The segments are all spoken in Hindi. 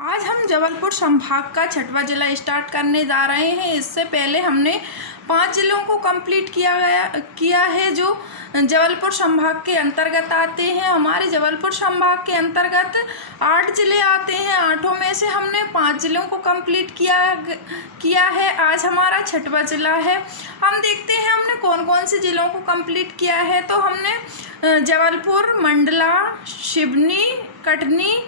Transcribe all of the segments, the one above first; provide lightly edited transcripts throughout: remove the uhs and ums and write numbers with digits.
आज हम जबलपुर संभाग का छठवां जिला स्टार्ट करने जा रहे हैं। इससे पहले हमने 5 जिलों को कंप्लीट किया है जो जबलपुर संभाग के अंतर्गत आते हैं। हमारे जबलपुर संभाग के अंतर्गत 8 जिले आते हैं। 8 में से हमने 5 जिलों को कंप्लीट किया है। आज हमारा छठवां जिला है। हम देखते हैं हमने कौन कौन से जिलों को कंप्लीट किया है। तो हमने जबलपुर, मंडला, सिवनी, कटनी,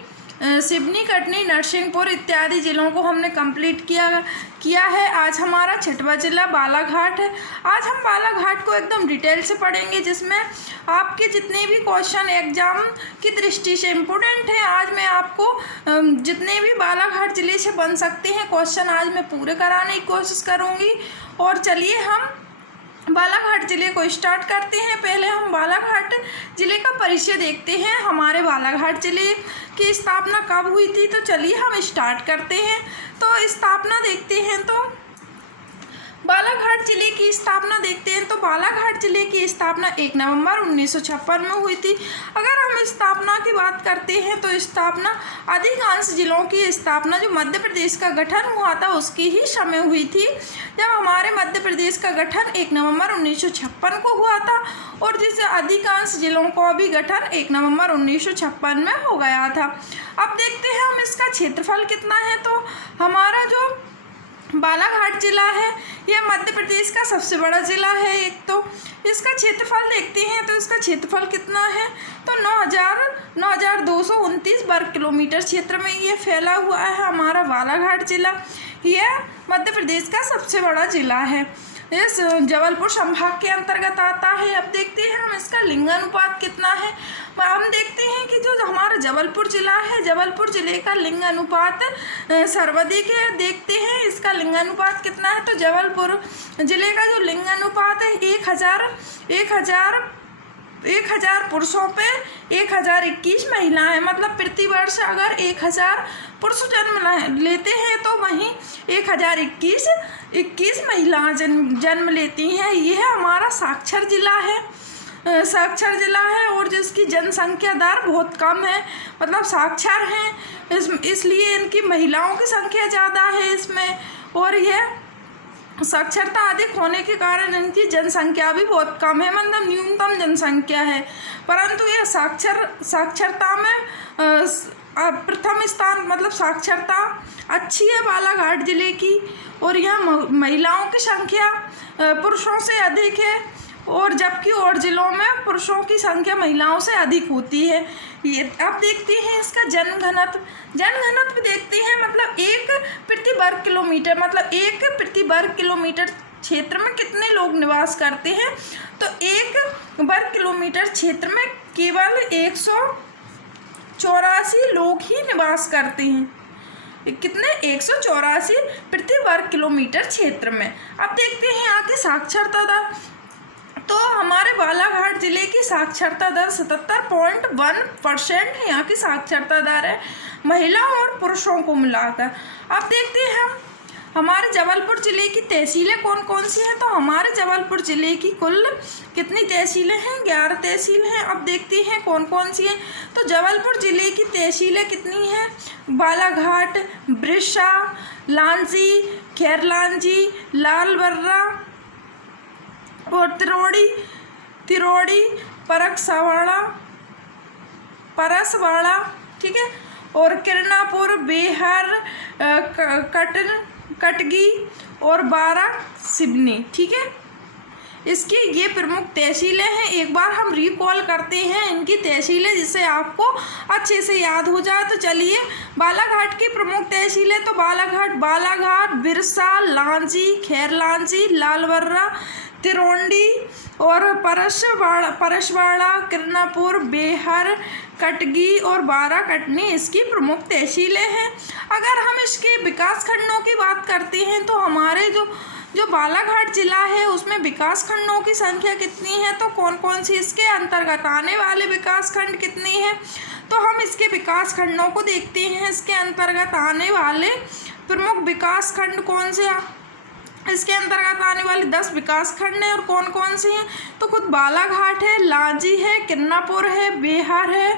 नरसिंहपुर इत्यादि जिलों को हमने कंप्लीट किया है। आज हमारा छठवां जिला बालाघाट है। आज हम बालाघाट को एकदम डिटेल से पढ़ेंगे, जिसमें आपके जितने भी क्वेश्चन एग्जाम की दृष्टि से इम्पोर्टेंट है। आज मैं आपको जितने भी बालाघाट जिले से बन सकते हैं क्वेश्चन आज मैं पूरे कराने की कोशिश करूँगी। और चलिए हम बालाघाट ज़िले को स्टार्ट करते हैं। पहले हम बालाघाट ज़िले का परिचय देखते हैं। हमारे बालाघाट ज़िले की स्थापना कब हुई थी, तो चलिए हम स्टार्ट करते हैं। तो स्थापना देखते हैं। तो बालाघाट ज़िले की स्थापना देखते हैं। तो बालाघाट ज़िले की स्थापना 1 नवंबर 1956 में हुई थी। अगर हम स्थापना की बात करते हैं तो स्थापना अधिकांश जिलों की स्थापना जो मध्य प्रदेश का गठन हुआ था उसकी ही समय हुई थी, जब हमारे मध्य प्रदेश का गठन 1 नवंबर 1956 को हुआ था और जिससे अधिकांश जिलों का भी गठन 1 नवंबर 1956 में हो गया था। अब देखते हैं हम इसका क्षेत्रफल कितना है। तो हमारा जो बालाघाट ज़िला है यह मध्य प्रदेश का सबसे बड़ा ज़िला है। एक तो इसका क्षेत्रफल देखते हैं। तो इसका क्षेत्रफल कितना है, तो 9,229 वर्ग किलोमीटर क्षेत्र में ये फैला हुआ है। हमारा बालाघाट ज़िला यह मध्य प्रदेश का सबसे बड़ा ज़िला है। इस जबलपुर संभाग के अंतर्गत आता है। अब देखते हैं हम इसका लिंगानुपात कितना है। हम देखते हैं कि जो हमारा जबलपुर ज़िला है, जबलपुर ज़िले का लिंगानुपात सर्वाधिक है। देखते हैं इसका लिंगानुपात कितना है। तो जबलपुर ज़िले का जो लिंगानुपात है 1,000 पुरुषों पे 1,021 महिलाएं, मतलब प्रतिवर्ष अगर 1,000 पुरुष जन्म लेते हैं तो वहीं 1,021 महिलाएं जन्म लेती हैं। यह हमारा साक्षर जिला है और जिसकी जनसंख्या दर बहुत कम है, मतलब साक्षर हैं इसलिए इनकी महिलाओं की संख्या ज़्यादा है इसमें। और यह साक्षरता अधिक होने के कारण इनकी जनसंख्या भी बहुत कम है, मतलब न्यूनतम जनसंख्या है। परंतु यह साक्षरता में प्रथम स्थान, मतलब साक्षरता अच्छी है बालाघाट ज़िले की। और यहाँ महिलाओं की संख्या पुरुषों से अधिक है, और जबकि और ज़िलों में पुरुषों की संख्या महिलाओं से अधिक होती है। ये अब देखते हैं इसका जनघनत्व देखते हैं, मतलब 1 प्रति वर्ग किलोमीटर, मतलब 1 प्रति वर्ग किलोमीटर क्षेत्र में कितने लोग निवास करते हैं। तो 1 वर्ग किलोमीटर क्षेत्र में केवल 184 लोग ही निवास करते हैं। कितने, 184 प्रति वर्ग किलोमीटर क्षेत्र में। अब देखते हैं यहाँ की साक्षरता दर। तो हमारे बालाघाट ज़िले की साक्षरता दर 77.1% है। यहाँ की साक्षरता दर है महिलाओं और पुरुषों को मिलाकर। अब देखते हैं हम हमारे जबलपुर ज़िले की तहसीलें कौन कौन सी हैं। तो हमारे जबलपुर ज़िले की कुल कितनी तहसीलें हैं, 11 तहसील हैं। अब देखते हैं कौन कौन सी हैं। तो जबलपुर ज़िले की तहसीलें कितनी हैं, बालाघाट, बिरसा, लांजी, खैरलांजी, लालबर्रा और तिरोड़ी, परसवाड़ा, ठीक है, और किरनापुर, बेहर, कटगी और 12 सिवनी, ठीक है। इसकी ये प्रमुख तहसीलें हैं। एक बार हम रिकॉल करते हैं इनकी तहसीलें, जिससे आपको अच्छे से याद हो जाए। तो चलिए बालाघाट की प्रमुख तहसीलें, तो बालाघाट, बिरसा, लांजी, खैरलांजी, लालबर्रा, तिरोंडी और परसवाड़ा, किरनापुर, बेहर, कटगी और 12 कटनी इसकी प्रमुख तहसीलें हैं। अगर हम इसके विकास खंडों की बात करते हैं तो हमारे जो बालाघाट ज़िला है उसमें विकास खंडों की संख्या कितनी है, तो कौन कौन सी इसके अंतर्गत आने वाले विकास खंड कितनी है। तो हम इसके विकास खंडों को देखते हैं। इसके अंतर्गत आने वाले प्रमुख विकास खंड कौन से इसके अंतर्गत आने वाली 10 विकास खंड हैं और कौन कौन से हैं, तो खुद बालाघाट है, लांजी है, किन्नापुर है, बेहर है,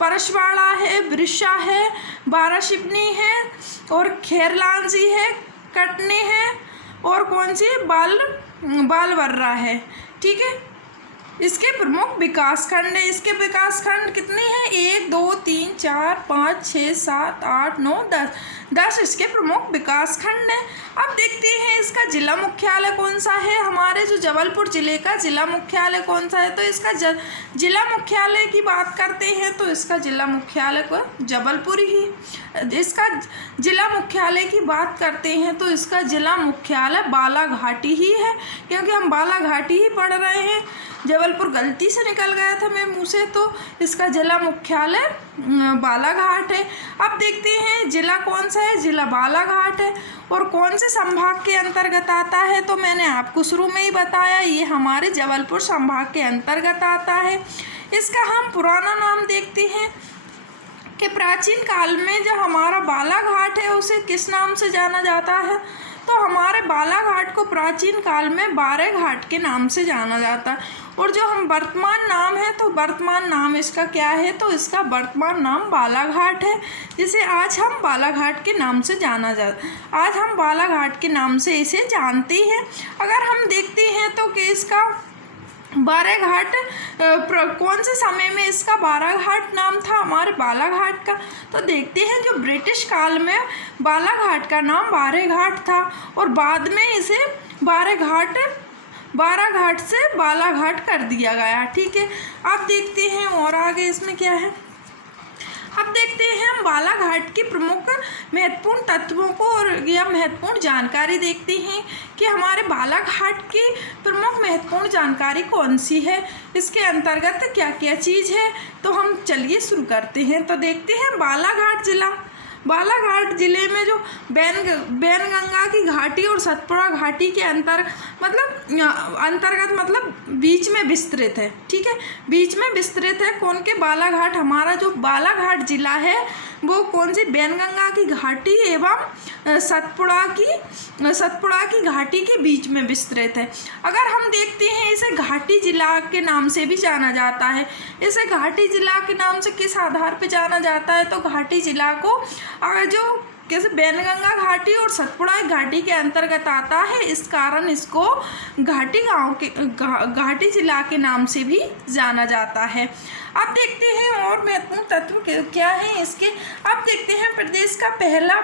परसवाड़ा है, बिरसा है, बारासिवनी है और खैरलांजी है, कटनी है और कौन सी बालवर्रा है। ठीक है, इसके प्रमुख विकास खंड है। इसके विकास खंड कितने हैं, 1 2 3 4 5 6 7 8 9 10 इसके प्रमुख विकास खंड हैं। अब देखते हैं इसका जिला मुख्यालय कौन सा है। हमारे जो जबलपुर जिले का जिला मुख्यालय कौन सा है, तो इसका जिला मुख्यालय की बात करते हैं तो इसका जिला मुख्यालय को जबलपुर ही। इसका जिला मुख्यालय की बात करते हैं तो इसका जिला मुख्यालय बालाघाटी ही है, क्योंकि हम बालाघाटी ही पढ़ रहे हैं। जबलपुर गलती से निकल गया था मेरे मुँह से, तो इसका जिला मुख्यालय बालाघाट है। अब देखते हैं जिला कौन सा है, जिला बालाघाट है। और कौन से संभाग के अंतर्गत आता है, तो मैंने आपको शुरू में ही बताया, ये हमारे जबलपुर संभाग के अंतर्गत आता है। इसका हम पुराना नाम देखते हैं कि प्राचीन काल में जो हमारा बालाघाट है उसे किस नाम से जाना जाता है, तो हमारे बालाघाट को प्राचीन काल में बारे घाट के नाम से जाना जाता है। और जो हम वर्तमान नाम है, तो वर्तमान नाम इसका क्या है, तो इसका वर्तमान नाम बालाघाट है, जिसे आज हम बालाघाट के नाम से जाना जाता, आज हम बालाघाट के नाम से इसे जानते हैं। अगर हम देखते हैं तो कि इसका बाराघाट कौन से समय में इसका बाराघाट नाम था हमारे बालाघाट का, तो देखते हैं जो ब्रिटिश काल में बालाघाट का नाम बारेघाट था और बाद में इसे बाराघाट से बालाघाट कर दिया गया। ठीक है, अब देखते हैं और आगे इसमें क्या है। अब देखते हैं हम बालाघाट के प्रमुख महत्वपूर्ण तत्वों को और यह महत्वपूर्ण जानकारी देखते हैं कि हमारे बालाघाट की प्रमुख महत्वपूर्ण जानकारी कौन सी है, इसके अंतर्गत क्या क्या चीज़ है। तो हम चलिए शुरू करते हैं। तो देखते हैं बालाघाट जिला। बालाघाट ज़िले में जो बैनगंगा की घाटी और सतपुड़ा घाटी के अंतर्गत मतलब बीच में विस्तृत है। ठीक है, बीच में विस्तृत है। कौन के बालाघाट, हमारा जो बालाघाट ज़िला है वो कौन सी बैनगंगा की घाटी एवं सतपुड़ा की घाटी के बीच में विस्तृत है। अगर हम देखते हैं इसे घाटी जिला के नाम से भी जाना जाता है। इसे घाटी जिला के नाम से किस आधार पर जाना जाता है, तो घाटी जिला को जो कैसे बैनगंगा घाटी और सतपुड़ा घाटी के अंतर्गत आता है, इस कारण इसको घाटी जिला के नाम से भी जाना जाता है। अब देखते हैं और महत्वपूर्ण तत्व क्या है इसके। अब देखते हैं प्रदेश का पहला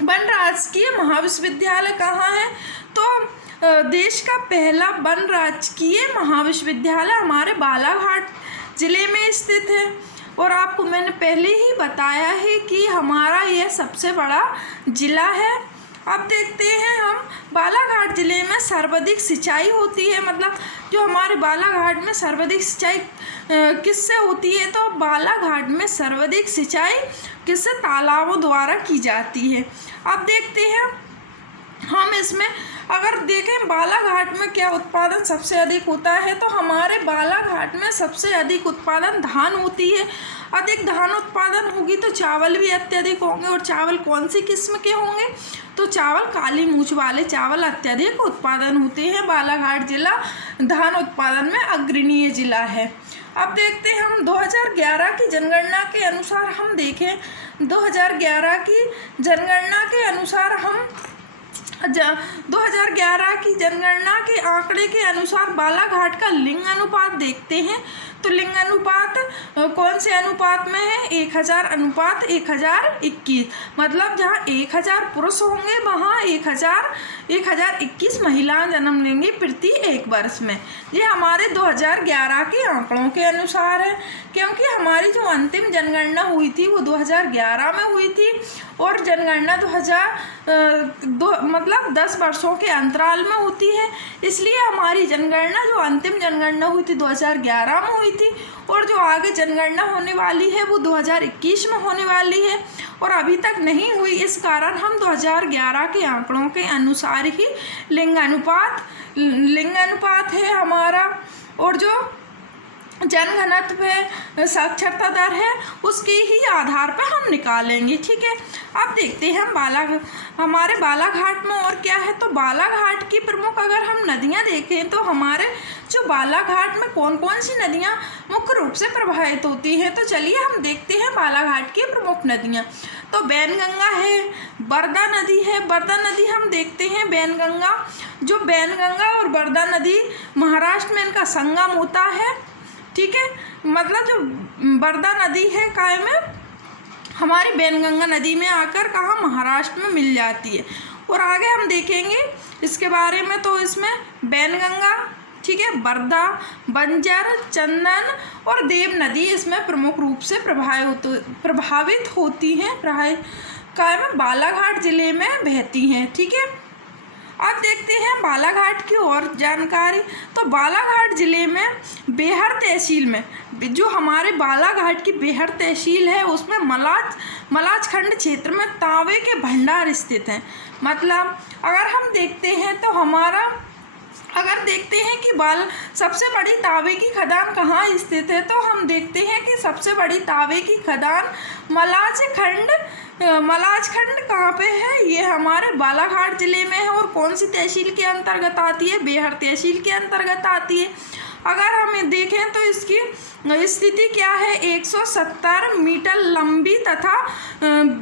वन राजकीय महाविश्वविद्यालय कहाँ है, तो देश का पहला वन राजकीय महाविश्वविद्यालय हमारे बालाघाट जिले में स्थित है। और आपको मैंने पहले ही बताया है कि हमारा यह सबसे बड़ा ज़िला है। अब देखते हैं हम बालाघाट ज़िले में सर्वाधिक सिंचाई होती है, मतलब जो हमारे बालाघाट में सर्वाधिक सिंचाई किससे होती है, तो बालाघाट में सर्वाधिक सिंचाई किससे, तालाबों द्वारा की जाती है। अब देखते हैं हम इसमें अगर देखें बालाघाट में क्या उत्पादन सबसे अधिक होता है, तो हमारे बालाघाट में सबसे अधिक उत्पादन धान होती है। अधिक धान उत्पादन होगी तो चावल भी अत्यधिक होंगे। और चावल कौन सी किस्म के होंगे, तो चावल काली मूंछ वाले चावल अत्यधिक उत्पादन होते हैं। बालाघाट जिला धान उत्पादन में अग्रणीय जिला है। अब देखते हैं हम 2011 की जनगणना के अनुसार हम देखें, 2011 की जनगणना के अनुसार हम 2011 की जनगणना के आंकड़े के अनुसार बालाघाट का लिंग अनुपात देखते हैं। तो लिंग अनुपात कौन से अनुपात में है, 1000 अनुपात 1021, मतलब जहाँ 1000 पुरुष होंगे वहाँ 1021 महिलाएं जन्म लेंगी प्रति एक वर्ष में। ये हमारे 2011 के आंकड़ों के अनुसार है, क्योंकि हमारी जो अंतिम जनगणना हुई थी वो 2011 में हुई थी और जनगणना 10 वर्षों के अंतराल में होती है। इसलिए हमारी जनगणना जो अंतिम जनगणना हुई थी 2011 में हुई थी और जो आगे जनगणना होने वाली है वो 2021 में होने वाली है और अभी तक नहीं हुई। इस कारण हम 2011 के आंकड़ों के अनुसार ही लिंग अनुपात है हमारा। और जो जनघनत्व है, साक्षरता दर है, उसके ही आधार पर हम निकालेंगे। ठीक है, अब देखते हैं हम हमारे बालाघाट में और क्या है। तो बालाघाट की प्रमुख अगर हम नदियां देखें तो हमारे जो बालाघाट में कौन कौन सी नदियां मुख्य रूप से प्रभावित होती हैं, तो चलिए हम देखते हैं बालाघाट की प्रमुख नदियां। तो बैनगंगा है, बरदा नदी है। बरदा नदी हम देखते हैं, बैनगंगा, जो बैनगंगा और बरदा नदी महाराष्ट्र में इनका संगम होता है। ठीक है, मतलब जो बरदा नदी है काय में हमारी बैनगंगा नदी में आकर कहाँ महाराष्ट्र में मिल जाती है। और आगे हम देखेंगे इसके बारे में, तो इसमें बैनगंगा, ठीक है, बरदा, बंजर, चंदन और देव नदी इसमें प्रमुख रूप से प्रभावित होती हैं, काय में बालाघाट जिले में बहती हैं। ठीक है, अब देखते हैं बालाघाट की और जानकारी। तो बालाघाट जिले में बेहर तहसील में, जो हमारे बालाघाट की बेहर तहसील है, उसमें मलाजखंड क्षेत्र में तांबे के भंडार स्थित हैं। मतलब अगर हम देखते हैं तो अगर देखते हैं कि सबसे बड़ी तांबे की खदान कहाँ स्थित है, तो हम देखते हैं कि सबसे बड़ी तांबे की खदान मलाजखंड कहाँ पे है, ये हमारे बालाघाट जिले में है। और कौन सी तहसील के अंतर्गत आती है, बेहर तहसील के अंतर्गत आती है। अगर हम देखें तो इसकी स्थिति क्या है, 170 मीटर लंबी तथा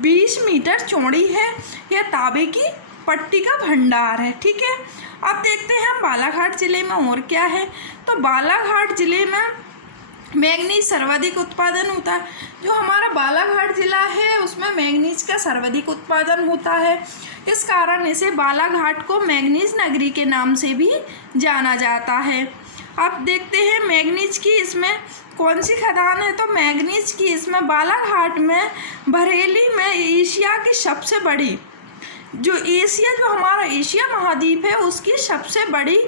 20 मीटर चौड़ी है। यह तांबे की पट्टी का भंडार है। ठीक है, अब देखते हैं हम बालाघाट जिले में और क्या है। तो बालाघाट जिले में मैंगनीज सर्वाधिक उत्पादन होता है। जो हमारा बालाघाट जिला है उसमें मैंगनीज का सर्वाधिक उत्पादन होता है। इस कारण इसे बालाघाट को मैंगनीज नगरी के नाम से भी जाना जाता है। अब देखते हैं मैंगनीज की इसमें कौन सी खदान है। तो मैंगनीज की इसमें बालाघाट में बरेली में एशिया की सबसे बड़ी, जो हमारा एशिया महाद्वीप है उसकी सबसे बड़ी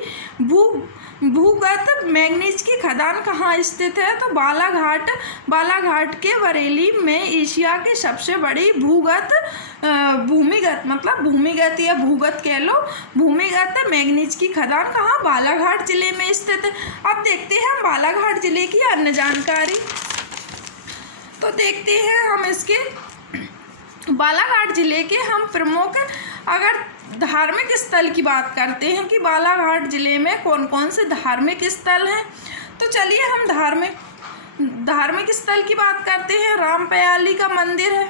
भूगत मैंगनीज की खदान कहाँ स्थित है। तो बालाघाट के बरेली में एशिया की सबसे बड़ी भूमिगत, मतलब भूमिगत या भूगत कह लो, भूमिगत मैंगनीज की खदान कहाँ, बालाघाट जिले में स्थित है। अब देखते हैं हम बालाघाट जिले की अन्य जानकारी। तो देखते हैं हम इसके बालाघाट जिले के हम प्रमुख अगर धार्मिक स्थल की बात करते हैं कि बालाघाट जिले में कौन कौन से धार्मिक स्थल हैं, तो चलिए हम धार्मिक स्थल की बात करते हैं। रामपयाली का मंदिर है।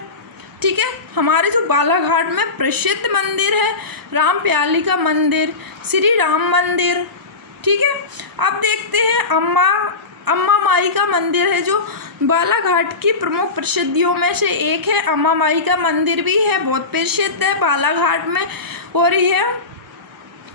ठीक है, हमारे जो बालाघाट में प्रसिद्ध मंदिर है रामपयाली का मंदिर, श्री राम मंदिर। ठीक है, अब देखते हैं अम्मा माई का मंदिर है, जो बालाघाट की प्रमुख प्रसिद्धियों में से एक है। अम्मा माई का मंदिर भी है, बहुत प्रसिद्ध है बालाघाट में। और यह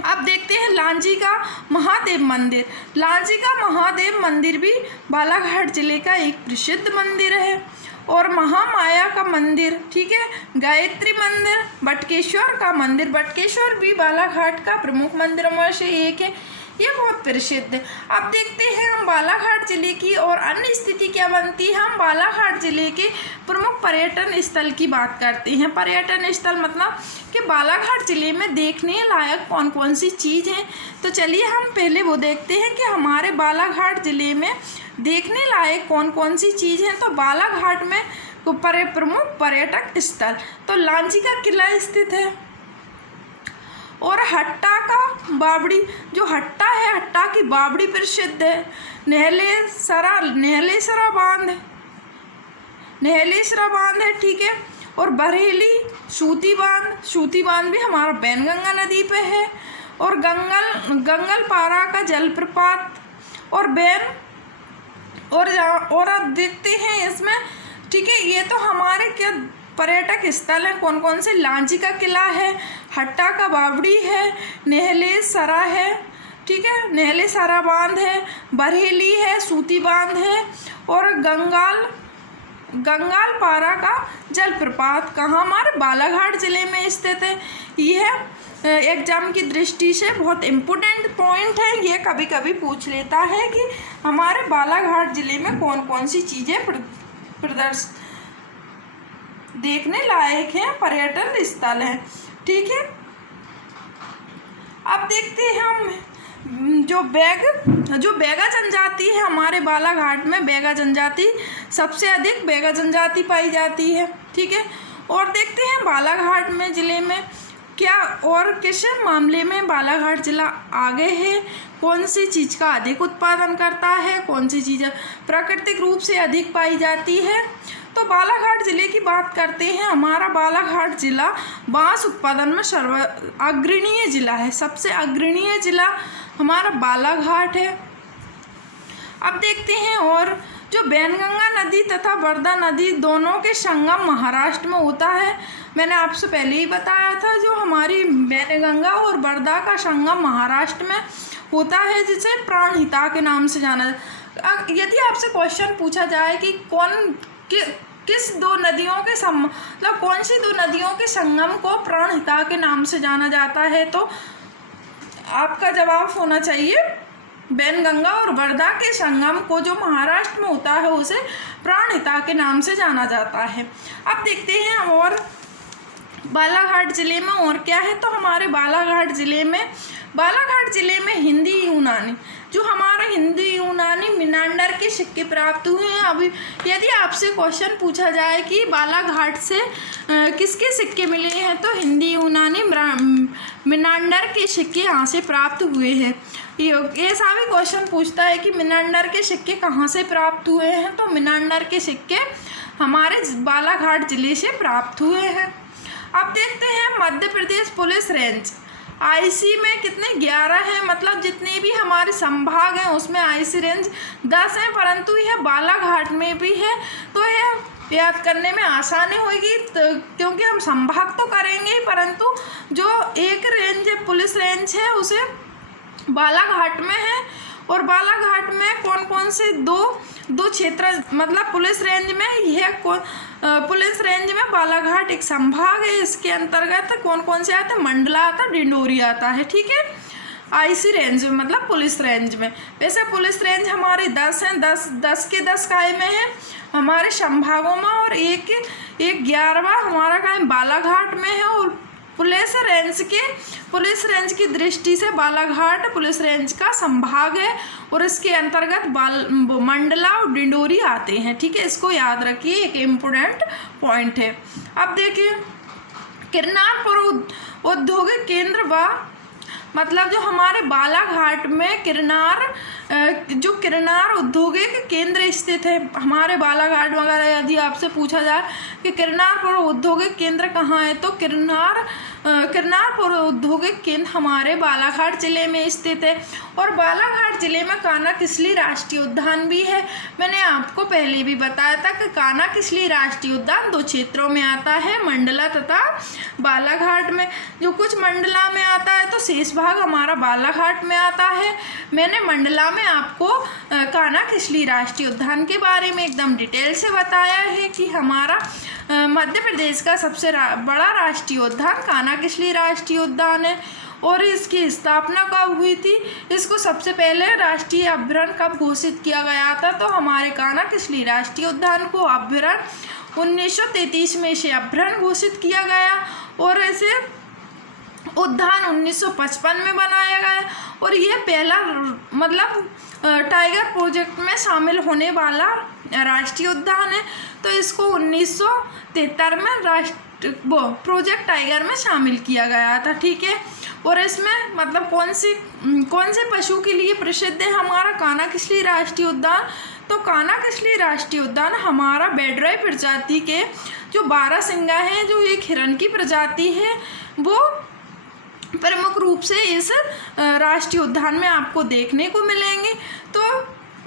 अब देखते हैं लांजी का महादेव मंदिर। लांजी का महादेव मंदिर भी बालाघाट जिले का एक प्रसिद्ध मंदिर है। और महामाया का मंदिर, ठीक है, गायत्री मंदिर, बटकेश्वर का मंदिर, बटकेश्वर भी बालाघाट का प्रमुख मंदिरों में से एक है, ये बहुत प्रसिद्ध है। अब देखते हैं हम बालाघाट जिले की और अन्य स्थिति क्या बनती है। हम बालाघाट जिले के प्रमुख पर्यटन स्थल की बात करते हैं। पर्यटन स्थल मतलब कि बालाघाट जिले में देखने लायक कौन कौन सी चीज़ हैं। तो चलिए हम पहले वो देखते हैं कि हमारे बालाघाट जिले में देखने लायक कौन कौन सी चीज़ हैं। तो बालाघाट में प्रमुख पर्यटक स्थल, तो लांजी का किला स्थित है और हट्टा का बावड़ी, जो हट्टा है, हट्टा की बावड़ी प्रसिद्ध है। नहलेसरा बांध है, ठीक है। और बरेली सूती बांध भी हमारा बैनगंगा नदी पे है। और गंगलपारा का जलप्रपात और अब देखते हैं इसमें, ठीक है, ये तो हमारे क्या पर्यटक स्थल हैं कौन कौन से। लांजी का किला है, हट्टा का बावड़ी है, नहलेसरा है, ठीक है, नहलेसरा बांध है, बरेली है, सूती बांध है और गंगालपारा का जलप्रपात कहाँ, हमारे बालाघाट जिले में स्थित है। यह एग्जाम की दृष्टि से बहुत इम्पोर्टेंट पॉइंट है। ये कभी कभी पूछ लेता है कि हमारे बालाघाट जिले में कौन कौन सी चीज़ें देखने लायक हैं, पर्यटन स्थल हैं, ठीक है। अब देखते हैं हम जो बैगा जनजाति है हमारे बालाघाट में, बैगा जनजाति सबसे अधिक बैगा जनजाति पाई जाती है। ठीक है, और देखते हैं बालाघाट में ज़िले में क्या और किस मामले में बालाघाट ज़िला आगे है, कौन सी चीज़ का अधिक उत्पादन करता है, कौन सी चीज़ प्राकृतिक रूप से अधिक पाई जाती है। तो बालाघाट ज़िले की बात करते हैं। हमारा बालाघाट ज़िला बांस उत्पादन में अग्रणीय ज़िला है, सबसे अग्रणीय ज़िला हमारा बालाघाट है। अब देखते हैं और जो वैनगंगा नदी तथा वर्धा नदी दोनों के संगम महाराष्ट्र में होता है। मैंने आपसे पहले ही बताया था, जो हमारी वैनगंगा और वर्धा का संगम महाराष्ट्र में होता है, जिसे प्राणहिता के नाम से जाना जाता। यदि आपसे क्वेश्चन पूछा जाए कि किस दो नदियों के मतलब कौन सी दो नदियों के संगम को प्राणहिता के नाम से जाना जाता है, तो आपका जवाब होना चाहिए वैनगंगा और वर्धा के संगम को जो महाराष्ट्र में होता है उसे प्राणहिता के नाम से जाना जाता है। अब देखते हैं और बालाघाट ज़िले में और क्या है। तो हमारे बालाघाट ज़िले में हिंदी यूनानी, जो हमारा हिंदी यूनानी मिनांडर के सिक्के प्राप्त हुए हैं। अभी यदि आपसे क्वेश्चन पूछा जाए कि बालाघाट से किसके सिक्के मिले हैं, तो हिंदी यूनानी मिनांडर के सिक्के यहाँ से प्राप्त हुए हैं। ऐसा भी क्वेश्चन पूछता है कि मिनांडर के सिक्के कहाँ से प्राप्त हुए हैं, तो मिनांडर के सिक्के हमारे बालाघाट ज़िले से प्राप्त हुए हैं। अब देखते हैं Madhya Pradesh police range IC में कितने 11 हैं, मतलब जितने भी हमारे संभाग हैं उसमें आईसी रेंज 10 हैं, परंतु यह बालाघाट में भी है। तो यह याद करने में आसानी होगी, तो क्योंकि हम संभाग तो करेंगे ही, परंतु जो एक रेंज पुलिस रेंज है उसे बालाघाट में है। और बालाघाट में कौन कौन से दो क्षेत्र, मतलब पुलिस रेंज में यह पुलिस रेंज में बालाघाट एक संभाग है, इसके अंतर्गत कौन कौन से आता है, मंडला आता है, डिंडोरी आता है। ठीक है, आईसी रेंज में मतलब पुलिस रेंज में। वैसे पुलिस रेंज हमारे 10 हैं, 10 के 10 काय में है हमारे संभागों में, और एक 11वां हमारा काय बालाघाट में है। और पुलिस रेंज की दृष्टि से बालाघाट पुलिस रेंज का संभाग है, और इसके अंतर्गत मंडला और डिंडोरी आते हैं। ठीक है, इसको याद रखिए, एक इम्पोर्टेंट पॉइंट है। अब देखिए किरनारपुर औद्योगिक केंद्र मतलब जो हमारे बालाघाट में किरनार औद्योगिक केंद्र स्थित है। हमारे बालाघाट वगैरह यदि आपसे पूछा जाए कि किरनारपुर औद्योगिक केंद्र कहाँ है, तो किरनारपुर औद्योगिक केंद्र हमारे बालाघाट ज़िले में स्थित है। और बालाघाट ज़िले में कान्हा-किसली राष्ट्रीय उद्यान भी है। मैंने आपको पहले भी बताया था कि कान्हा-किसली राष्ट्रीय उद्यान 2 क्षेत्रों में आता है, मंडला तथा बालाघाट में। जो कुछ मंडला में आता है तो शेष भाग हमारा बालाघाट में आता है। मैंने मंडला में आपको कान्हा-किसली राष्ट्रीय उद्यान के बारे में एकदम डिटेल से बताया है कि हमारा मध्य प्रदेश का सबसे बड़ा राष्ट्रीय उद्यान कान्हा-किसली राष्ट्रीय उद्यान है। और इसकी स्थापना कब हुई थी, इसको सबसे पहले राष्ट्रीय अभयारण्य कब घोषित किया गया था, तो हमारे कान्हा-किसली राष्ट्रीय उद्यान को अभयारण्य 1933 में इसे अभयारण्य घोषित किया गया, और इसे उद्यान 1955 में बनाया गया। और यह पहला मतलब टाइगर प्रोजेक्ट में शामिल होने वाला राष्ट्रीय उद्यान है। तो इसको 1973 में प्रोजेक्ट टाइगर में शामिल किया गया था। ठीक है, और इसमें मतलब कौन से पशु के लिए प्रसिद्ध है हमारा कान्हा-किसली राष्ट्रीय उद्यान, तो कान्हा-किसली राष्ट्रीय उद्यान हमारा बेडराई प्रजाति के जो बारहसिंगा हैं, जो एक हिरण की प्रजाति है, वो प्रमुख रूप से इस राष्ट्रीय उद्यान में आपको देखने को मिलेंगे। तो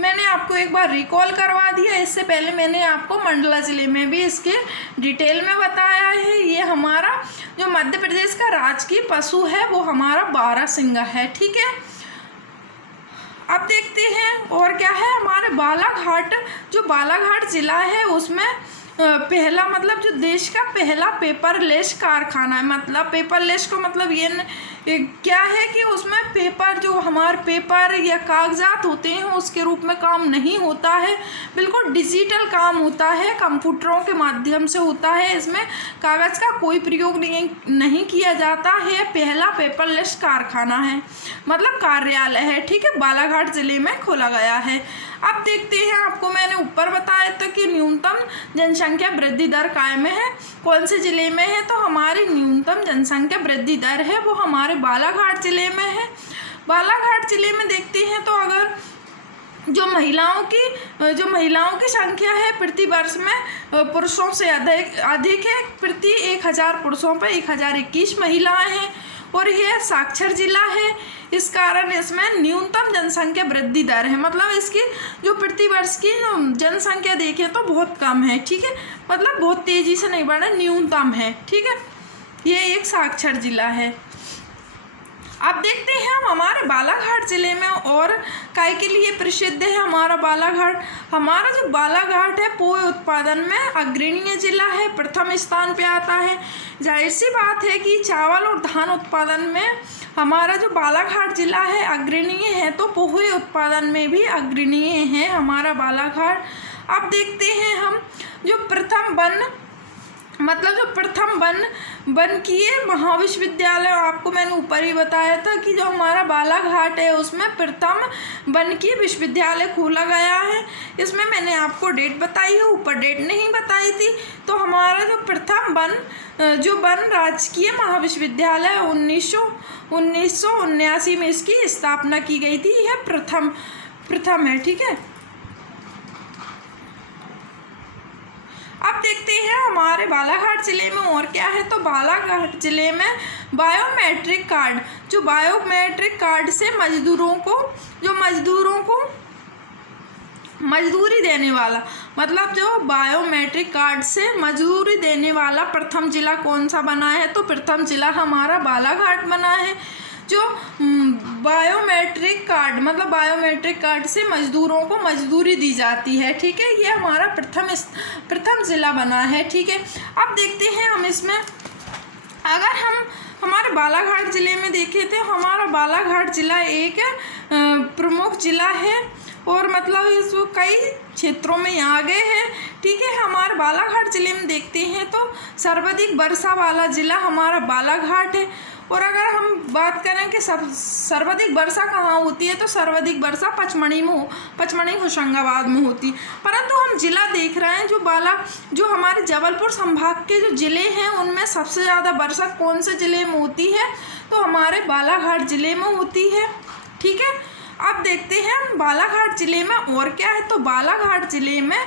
मैंने आपको एक बार रिकॉल करवा दिया, इससे पहले मैंने आपको मंडला ज़िले में भी इसके डिटेल में बताया है। ये हमारा जो मध्य प्रदेश का राजकीय पशु है वो हमारा बारहसिंगा है। ठीक है, अब देखते हैं और क्या है हमारे बालाघाट, जो बालाघाट ज़िला है उसमें पहला मतलब जो देश का पहला पेपरलेस कारखाना है। मतलब पेपरलेस को मतलब ये क्या है कि उसमें पेपर, जो हमारे पेपर या कागजात होते हैं उसके रूप में काम नहीं होता है, बिल्कुल डिजिटल काम होता है, कंप्यूटरों के माध्यम से होता है, इसमें कागज़ का कोई प्रयोग नहीं किया जाता है। पहला पेपरलेस कारखाना है, मतलब कार्यालय है, ठीक है, बालाघाट ज़िले में खोला गया है। अब देखते हैं, आपको मैंने ऊपर बताया था कि न्यूनतम जनसंख्या वृद्धि दर कायम है, कौन से ज़िले में है, तो हमारी न्यूनतम जनसंख्या वृद्धि दर है वो हमारे बालाघाट ज़िले में है। बालाघाट ज़िले में देखते हैं तो अगर जो महिलाओं की संख्या है प्रति वर्ष में पुरुषों से अधिक है, प्रति 1000 पुरुषों पर 1021 महिलाएं हैं, और यह साक्षर जिला है, इस कारण इसमें न्यूनतम जनसंख्या वृद्धि दर है। मतलब इसकी जो प्रति वर्ष की जनसंख्या देखें तो बहुत कम है, ठीक है, मतलब बहुत तेज़ी से नहीं बढ़ा, न्यूनतम है, ठीक है, ये एक साक्षर जिला है। अब देखते हैं हम हमारे बालाघाट ज़िले में और काय के लिए प्रसिद्ध है हमारा बालाघाट। हमारा जो बालाघाट है पोए उत्पादन में अग्रणीय जिला है, प्रथम स्थान पे आता है। जाहिर सी बात है कि चावल और धान उत्पादन में हमारा जो बालाघाट ज़िला है अग्रणीय है, तो पोहे उत्पादन में भी अग्रणीय है हमारा बालाघाट। अब देखते हैं हम जो प्रथम वनकीय महाविश्वविद्यालय, आपको मैंने ऊपर ही बताया था कि जो हमारा बालाघाट है उसमें प्रथम वनकीय विश्वविद्यालय खोला गया है। इसमें मैंने आपको डेट बताई है, ऊपर डेट नहीं बताई थी। तो हमारा जो प्रथम वन राजकीय महाविश्वविद्यालय 1979 में इसकी स्थापना की गई थी, यह प्रथम है, ठीक है। अब देखते हैं हमारे बालाघाट ज़िले में और क्या है, तो बालाघाट ज़िले में बायोमेट्रिक कार्ड से मजदूरों को मजदूरी देने वाला, मतलब जो बायोमेट्रिक कार्ड से मजदूरी देने वाला प्रथम जिला कौन सा बना है, तो प्रथम जिला हमारा बालाघाट बना है। जो बायोमेट्रिक कार्ड से मजदूरों को मजदूरी दी जाती है, ठीक है, ये हमारा प्रथम ज़िला बना है, ठीक है। अब देखते हैं हम इसमें, अगर हम हमारे बालाघाट ज़िले में देखें तो हमारा बालाघाट ज़िला एक प्रमुख ज़िला है, और मतलब इसको कई क्षेत्रों में आगे है, ठीक है। हमारे बालाघाट ज़िले में देखते हैं तो सर्वाधिक वर्षा वाला ज़िला हमारा बालाघाट है। और अगर हम बात करें कि सर्वाधिक वर्षा कहाँ होती है, तो सर्वाधिक वर्षा पचमढ़ी होशंगाबाद में होती, परंतु हम जिला देख रहे हैं जो हमारे जबलपुर संभाग के जो ज़िले हैं उनमें सबसे ज़्यादा वर्षा कौन से ज़िले में होती है, तो हमारे बालाघाट ज़िले में होती है, ठीक है। अब देखते हैं हम बालाघाट ज़िले में और क्या है, तो बालाघाट ज़िले में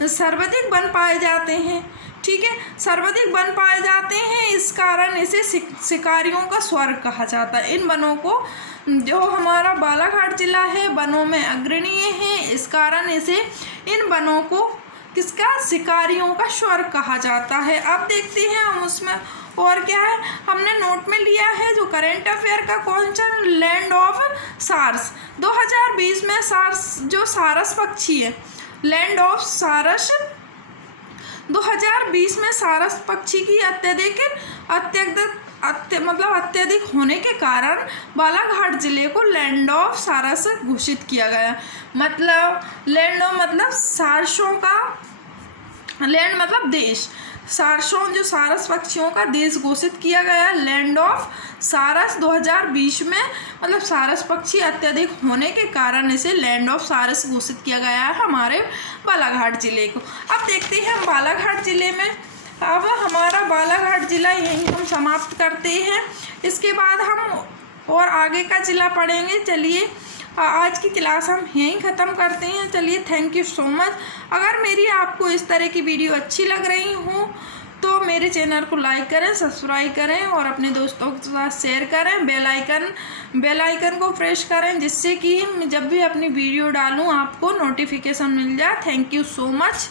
सर्वाधिक वन पाए जाते हैं, ठीक है, सर्वाधिक वन पाए जाते हैं, इस कारण इसे शिकारियों का स्वर्ग कहा जाता है। इन वनों को, जो हमारा बालाघाट ज़िला है वनों में अग्रणीय है, इस कारण इसे इन वनों को किसका, शिकारियों का स्वर्ग कहा जाता है। अब देखते हैं हम उसमें और क्या है, हमने नोट में लिया है जो करंट अफेयर का क्वेश्चन, लैंड ऑफ सारस 2020 में जो सारस पक्षी है, लैंड ऑफ सारस 2020 में सारस पक्षी की अत्यधिक होने के कारण बालाघाट ज़िले को लैंड ऑफ सारस घोषित किया गया। मतलब लैंड ऑफ मतलब सारसों का, लैंड मतलब देश, सारसों जो सारस पक्षियों का देश घोषित किया गया लैंड ऑफ सारस 2020 में, मतलब सारस पक्षी अत्यधिक होने के कारण इसे लैंड ऑफ सारस घोषित किया गया है हमारे बालाघाट ज़िले को। अब देखते हैं हम बालाघाट ज़िले में, अब हमारा बालाघाट ज़िला यहीं हम समाप्त करते हैं, इसके बाद हम और आगे का ज़िला पढ़ेंगे। चलिए आज की क्लास हम यहीं ख़त्म करते हैं। चलिए, थैंक यू सो मच। अगर मेरी आपको इस तरह की वीडियो अच्छी लग रही हो तो मेरे चैनल को लाइक करें, सब्सक्राइब करें और अपने दोस्तों के साथ शेयर करें। बेल आइकन को प्रेस करें, जिससे कि जब भी अपनी वीडियो डालूं आपको नोटिफिकेशन मिल जाए। Thank you so much.